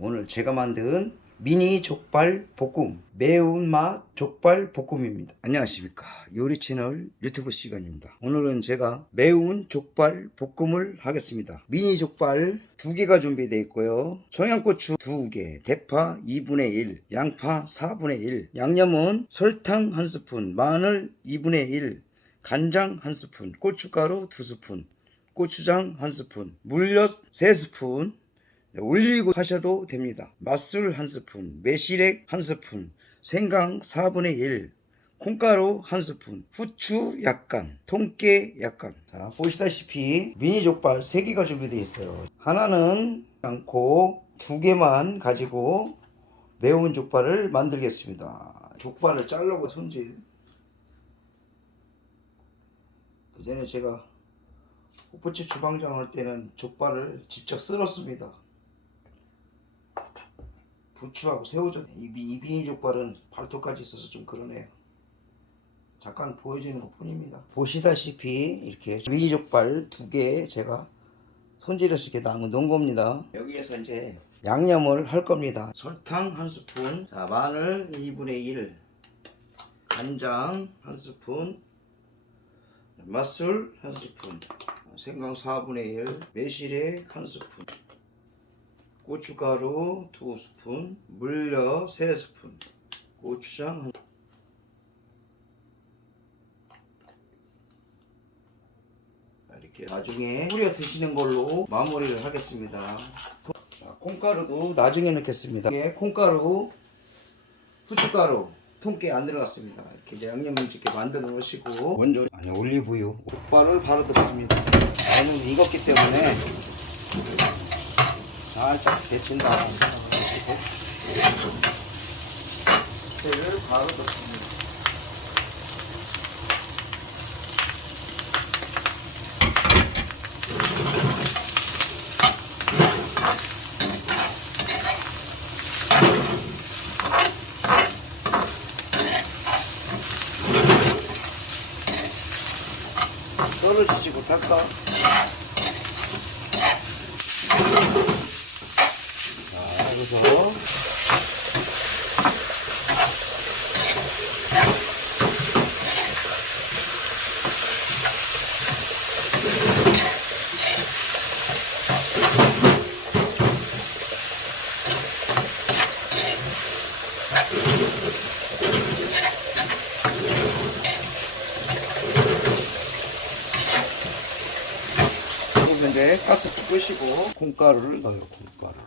오늘 제가 만든 미니 족발 볶음 매운맛 족발 볶음입니다. 안녕하십니까. 요리 채널 유튜브 시간입니다. 오늘은 제가 매운 족발 볶음을 하겠습니다. 미니 족발 두 개가 준비되어 있고요. 청양고추 두개 대파 2분의 1 양파 4분의 1 양념은 설탕 한 스푼 마늘 2분의 1 간장 한 스푼 고춧가루 두 스푼 고추장 한 스푼 물엿 세 스푼 올리고 하셔도 됩니다. 맛술 한 스푼, 매실액 한 스푼, 생강 4분의 1, 콩가루 한 스푼, 후추 약간, 통깨 약간. 자, 보시다시피 미니 족발 3개가 준비되어 있어요. 하나는 않고 두 개만 가지고 매운 족발을 만들겠습니다. 족발을 자르고 손질. 그 전에 제가 호프집 주방장 할 때는 족발을 직접 썰었습니다. 부추하고 새우젓 이 미- 이 비니 족발은 발톱까지 있어서 좀 그러네요. 잠깐 보여주는 것 뿐입니다. 보시다시피 이렇게 미니 족발 두 개 제가 손질해서 이렇게 남은 겁니다. 여기에서 이제 양념을 할 겁니다. 설탕 한 스푼, 자 마늘 2분의 1, 간장 한 스푼, 맛술 한 스푼, 생강 4분의 1, 매실액 한 스푼, 고춧가루 두 스푼, 물엿 세 스푼, 고추장 한 자, 이렇게 나중에 뿌려 드시는 걸로 마무리를 하겠습니다. 자, 콩가루도 나중에 넣겠습니다. 예, 콩가루, 후춧가루, 통깨 안 들어갔습니다. 이렇게 양념을 이렇게 만들어 놓으시고 먼저 아니 올리브유, 족발을 바로 넣습니다. 아는 익었기 때문에 살짝 데친다 생각하시고 를 바로 넣습니다. 썰어주시고 잠깐 자 여기서 이제 가스 불 끄시고 콩가루를 넣어요 콩가루를.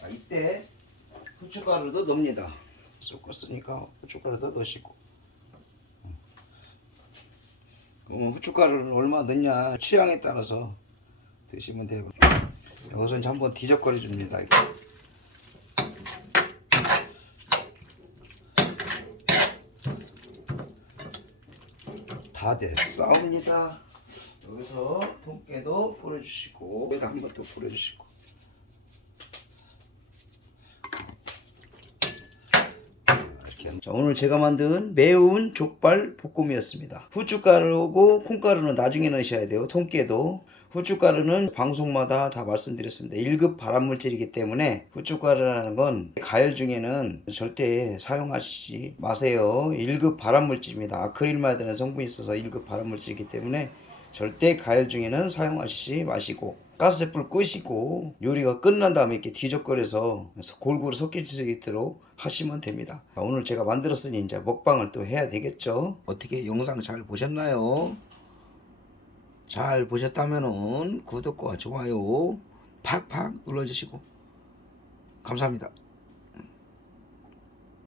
자, 이때 후춧가루도 넣습니다. 섞었으니까 후춧가루도 넣으시고. 그러면 후춧가루를 얼마 넣냐? 취향에 따라서 드시면 되고 여기서 이제 한번 뒤적거려 줍니다. 다 됐사옵니다. 여기서 통깨도 뿌려주시고 여기다 한번 더 뿌려주시고 이렇게 자, 오늘 제가 만든 매운 족발 볶음이었습니다. 후춧가루고 콩가루는 나중에 넣으셔야 돼요. 통깨도 후춧가루는 방송마다 다 말씀드렸습니다. 1급 발암물질이기 때문에 후춧가루라는 건 가열 중에는 절대 사용하시지 마세요. 1급 발암물질입니다. 아크릴마이드라는 성분이 있어서 1급 발암물질이기 때문에 절대 가열 중에는 사용하시지 마시고 가스불 끄시고 요리가 끝난 다음에 이렇게 뒤적거려서 골고루 섞일 수 있도록 하시면 됩니다. 자, 오늘 제가 만들었으니 이제 먹방을 또 해야 되겠죠. 어떻게 영상 잘 보셨나요? 잘 보셨다면은 구독과 좋아요 팍팍 눌러주시고 감사합니다.